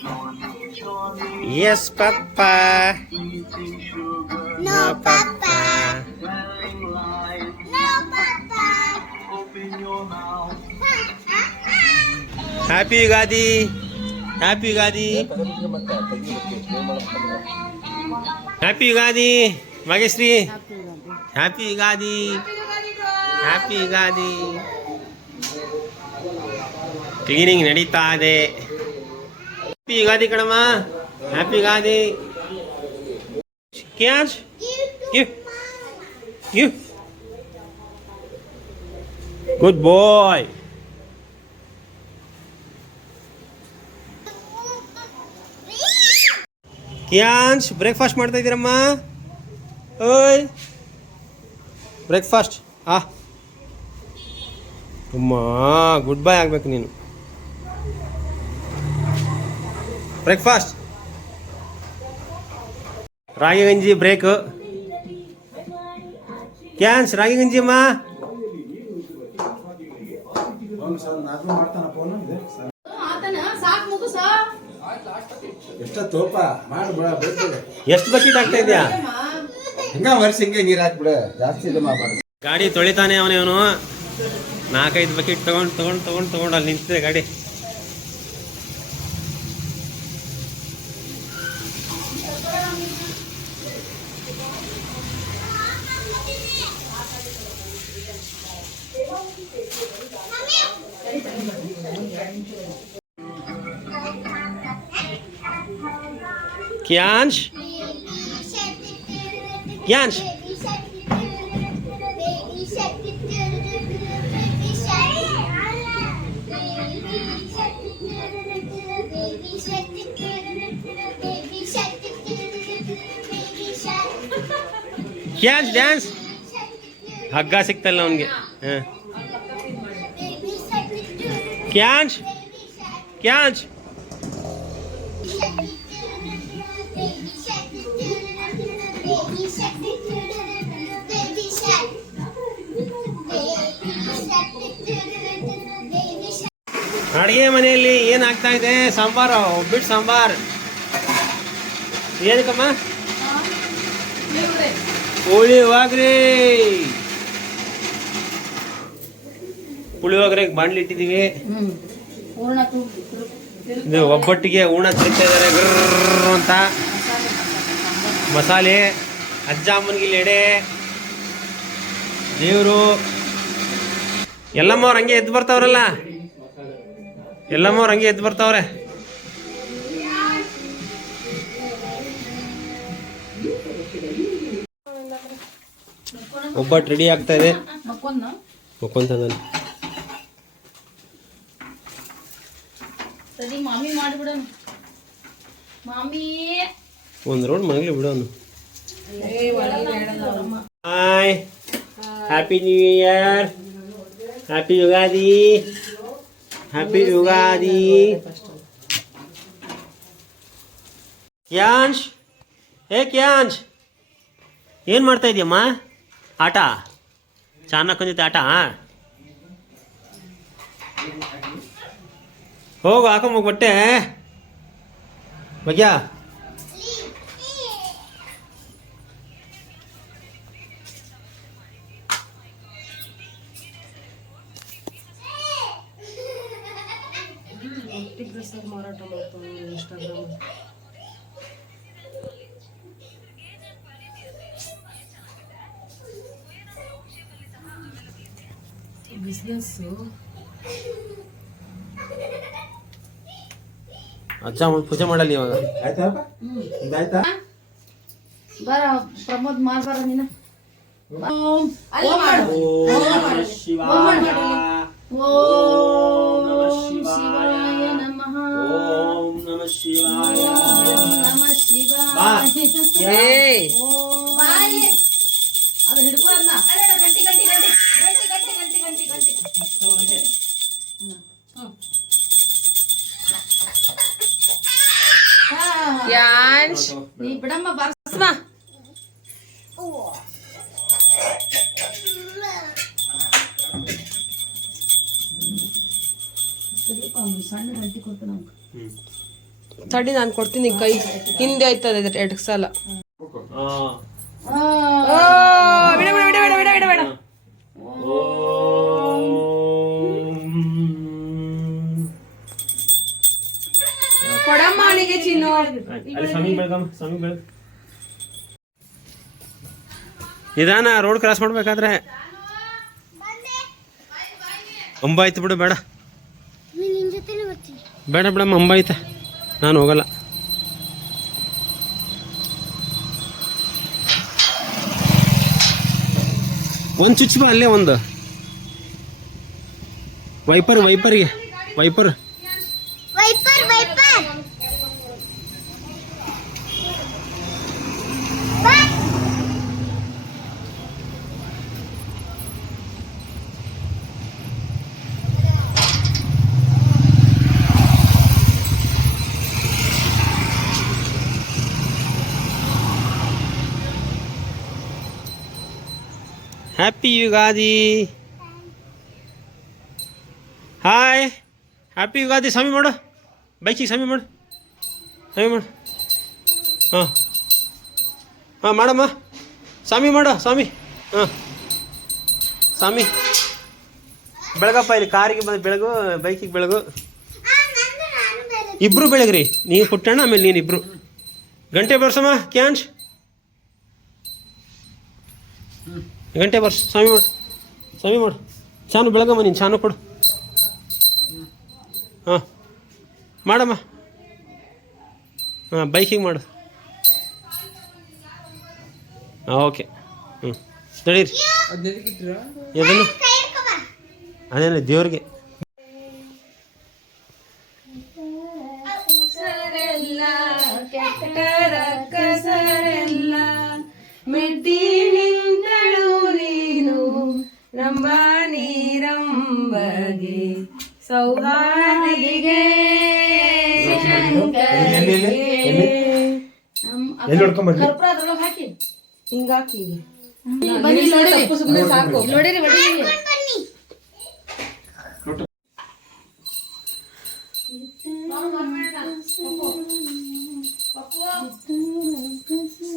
Yes, Papa. No, Papa. No, Papa. Happy Ugadi. Happy Ugadi. Happy Ugadi. Mageshri. Happy Ugadi. Happy Ugadi. Cleaning ನಡೀತಾ ಇದೆ. Happy Ugadi ಕಣಮ್ಮ. Happy Ugadi. Catch give give. Good boy. ಕ್ಯಾನ್ಸ್ breakfast ಮಾಡ್ತಾ ಇದ್ದೀರಮ್ಮ. ಓಯ್ breakfast. ಅಮ್ಮ good ಬಾಯ್ ಆಗ್ಬೇಕು ನೀನು. ಬ್ರೇಕ್ಫಾಸ್ಟ್. ರಾಗಿ ಗಂಜಿ ಬ್ರೇಕ್. ಕ್ಯಾನ್ಸ್ ರಾಗಿ ಗಂಜಿ ಅಮ್ಮ. ಎಷ್ಟು ಬಕೆಟ್ ಆಗ್ತಾ ಇದೆಯಾ? ಗಾಡಿ ತೊಳಿತಾನೆ ಅವನು 4-5 ಬಕೆಟ್ ತಗೊಂಡು ಅಲ್ಲಿ ನಿಂತಿದೆ ಗಾಡಿ. ಕ್ಯಾನ್ಶ್ ಕ್ಯಾನ್ಶ್ ಕ್ಯಾನ್ಶ್ ಡ್ಯಾನ್ಸ್. ಹಗ್ಗ ಸಿಕ್ತಲ್ಲ ಅವನಿಗೆ. ಕ್ಯಾನ್ಶ್ ಕ್ಯಾನ್ಶ್. ಅಡುಗೆ ಮನೆಯಲ್ಲಿ ಏನಾಗ್ತಾ ಇದೆ? ಸಾಂಬಾರು, ಒಬ್ಬಿಟ್ಟು ಸಾಂಬಾರ್. ಏನಕ್ಕಮ್ಮ? ಪುಳಿಯೋಗರೆ. ಪುಳಿಯೋಗರೆಗೆ ಬಾಣಲಿ ಇಟ್ಟಿದ್ದೀವಿ. ಇದು ಒಬ್ಬಟ್ಟಿಗೆ ಹೂರ್ಣ ತಿಂತಾ ಇದ್ದಾರೆ ಗರ್ರ ಅಂತ. ಮಸಾಲೆ, ಅಜ್ಜಮ್ಮನಿಗೆ ಎಡೆ, ದೇವರು. ಎಲ್ಲಮ್ಮ ಅವ್ರು ಹಂಗೆ ಎದ್ದು ಬರ್ತಾವ್ರಲ್ಲ. ಎಲ್ಲಮ್ಮ ಅವ್ರು ಹಂಗೆ ಎದ್ದು ಬರ್ತಾವ್ರೆ. ಒಬ್ಬಟ್ಟು ರೆಡಿ ಆಗ್ತಾ ಇದೆ. ಮಕ್ಕೊಂತ ಒಂದು ರೌಂಡ್ ಮನೆಗೆ ಬಿಡೋನು. Hi, happy new year, happy Ugadi, happy Ugadi. ಕ್ಯಾನ್ಶ್, ಕ್ಯಾನ್ಶ್ ಏನು ಮಾಡ್ತಾ ಇದೆಯಮ್ಮ? ಆಟ ಚೆನ್ನಾಗಿ ಜೊತೆ ಆಟ. ಹೋಗು ಹಾಕೊಂಬೋಗ ಬಟ್ಟೆ ಬಗ್ಯಾ. ಮಾರಾಟ ಮಾಡ್ತಾನೆ ಇನ್ಸ್ಟಾಗ್ರಾಮ್. ಬಿಸ್ನೆಸ್ಸು. ಅಜ್ಜ ಪೂಜೆ ಮಾಡಲಿ ಇವಾಗ. ಆಯ್ತಾ ಬರ ಪ್ರಮೋದ್ ಮಾಡ್ಬಾರ ನೀನು. ಓಂ ಶಿವಾಯ ನಮಃ. ಓಂ ನಮಃ ಶಿವಾಯ. ನಮಃ ಶಿವಾಯ. ಅದು ಹಿಡ್ಕೊಳ್ಳೋಣ. ಗಂಟಿ ಗಂಟಿ ಗಂಟಿ ಗಂಟಿ ಗಂಟಿ ಗಂಟಿ ಗಂಟಿ ಗಂಟಿ ಕ್ಯಾನ್ಶ್. ನೀ ಬಿಡಮ್ಮ ಬರ್ಸ್ಮ. ಸಣ್ಣ ಗಂಟಿ ಕೊಡ್ತಾನ. ತಡಿ ನಾನು ಕೊಡ್ತೀನಿ ಕೈ ಹಿಂದೆ ಆಯ್ತದೆ 2 ಸಲ. ಬಿಡ ಬಿಡ ಬಿಡ ಬಿಡ ಬಿಡ ಬಿಡ. ಕೊಡಮ್ಮ ಅವನಿಗೆ ಚಿನ್ನು. ನಿಧಾನ, ರೋಡ್ ಕ್ರಾಸ್ ಮಾಡ್ಬೇಕಾದ್ರೆ. ಅಂಬಾಯ್ತು ಬಿಡು, ಬೇಡ ಬೇಡ ಬಿಡಮ್ಮ, ಅಂಬಾಯ್ತ, ನಾನು ಹೋಗಲ್ಲ. ಒಂದು ಚುಚ್ಚು ಬಾ, ಅಲ್ಲೇ ಒಂದು wiper, wiper happy Ugadi. Hi, happy Ugadi. ಸ್ವಾಮಿ ಮಾಡು, ಬೈಕಿಗೆ ಸ್ವಾಮಿ ಮಾಡು, ಹಾಂ ಹಾಂ ಮಾಡಮ್ಮ, ಸ್ವಾಮಿ ಮಾಡು, ಸ್ವಾಮಿ. ಹಾಂ ಸ್ವಾಮಿ ಬೆಳಗಪ್ಪ, ಇಲ್ಲಿ ಕಾರಿಗೆ ಬಂದು ಬೆಳಗು, ಬೈಕಿಗೆ ಬೆಳಗು. ಇಬ್ಬರು ಬೆಳಗ್ರಿ, ನೀವು ಪುಟ್ಟಣ್ಣ, ಆಮೇಲೆ ನೀನಿಬ್ರು. ಗಂಟೆ ಬರ್ಸಮ್ಮ ಕ್ಯಾಂಚ್, ಗಂಟೆ ಬರ್ಸ. ಸ್ವಾಮಿ ಮಾಡು, ಚಾನು ಬೆಳಗಮ್ಮ, ನೀನು ಚಾನು ಕೊಡು. ಹಾಂ ಮಾಡಮ್ಮ, ಹಾಂ ಬೈಕಿಂಗ್ ಮಾಡು. ಹಾಂ ಓಕೆ. ನಡೀರಿ. ಎದನ್ನು ಅದೇನ ದೇವ್ರಿಗೆ. ರಂಬಗೆ ಸೌಹಾರ್ದಿಗೆ ಹಾಕಿ ಹಿಂಗಾಕಿ ಸಾಕು.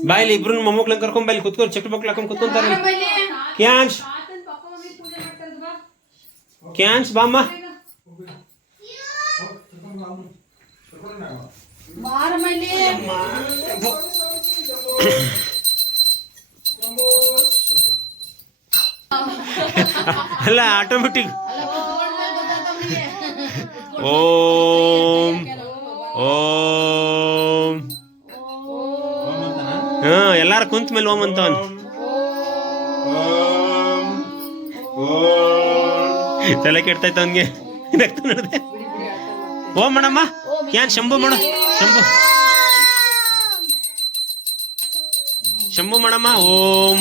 ಬಾಯಲ್ಲಿ ಇಬ್ರು ಮೊಮ್ಮಕ್ಳನ್ನ ಕರ್ಕೊಂಡ್ ಬಾಯಲ್ಲಿ ಕುತ್ಕೊಂಡು ಚಕ್ರ ಮಕ್ಳು ಹಾಕೊಂಡ್ ಕುತ್ಕೊಂತಾರೆ. ಕ್ಯಾಂಚ್ ಕ್ಯಾಂಚ್ ಬಾಮ್ಮ. ಅಲ್ಲ ಆಟೋಮೆಟಿಕ್. ಓಂ ಓಂ. ಎಲ್ಲಾರು ಕುಂತ ಮೇಲೆ ಓಂ ಅಂತವನ್. ತಲೆ ಕೆಡ್ತಾಯ್ತ ಅವನ್ಗೆ. ನಡೆದೆ ಓಂ ಮಾಡಮ್ಮ. ಏನ್ ಶಂಭು ಮಾಡು, ಶಂಭು ಮಾಡಮ್ಮ. ಓಂ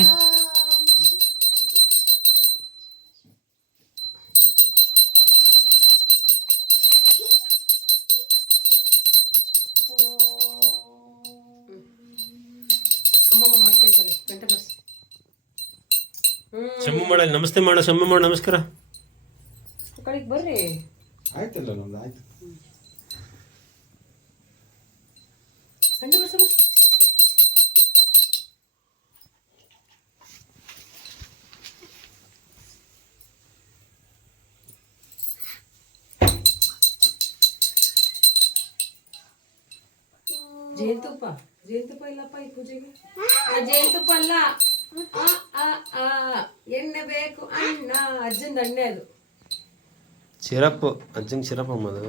ಶಂಭು ಮಾಡಲ್ಲ. ನಮಸ್ತೆ ಮಾಡು, ಶಂಭು ಮಾಡು, ನಮಸ್ಕಾರ. ಕಡೆಗೆ ಬರ್ರಿ. ಆಯ್ತಲ್ಲ ನಮ್ದು ಆಯ್ತು. ಸಂಡೆ ಬರ್ಸ ಜೇನುತುಪ್ಪ ಇಲ್ಲಪ್ಪ ಈ ಪೂಜೆಗೆ. ಜೇನುತುಪ್ಪ ಅಲ್ಲ, ಎಣ್ಣೆ ಬೇಕು. ಅಣ್ಣ ಅಜ್ಜಂದ ಎಣ್ಣೆ ಅದು. ಸಿರಪ್, ಅಜ್ಜಂಗೆ ಸಿರಪ್ ಅಮ್ಮದು.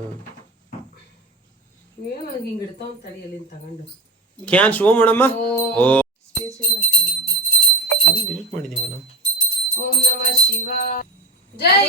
ಏನು ಹಿಂಗೆ ಇಡ್ತಾವ ತಡಿಯಲ್ಲಿ ತಗೊಂಡು. ಕ್ಯಾನ್ ಶೋ ಮಾಡಮ್ಮ. ಓ ಸ್ಪೇಸ್ ಇಲ್ಲ, ಡಿಲೀಟ್ ಮಾಡಿದೀವಲ್ಲ. ಓಂ ನಮಃ ಶಿವಾಯ. ಜೈ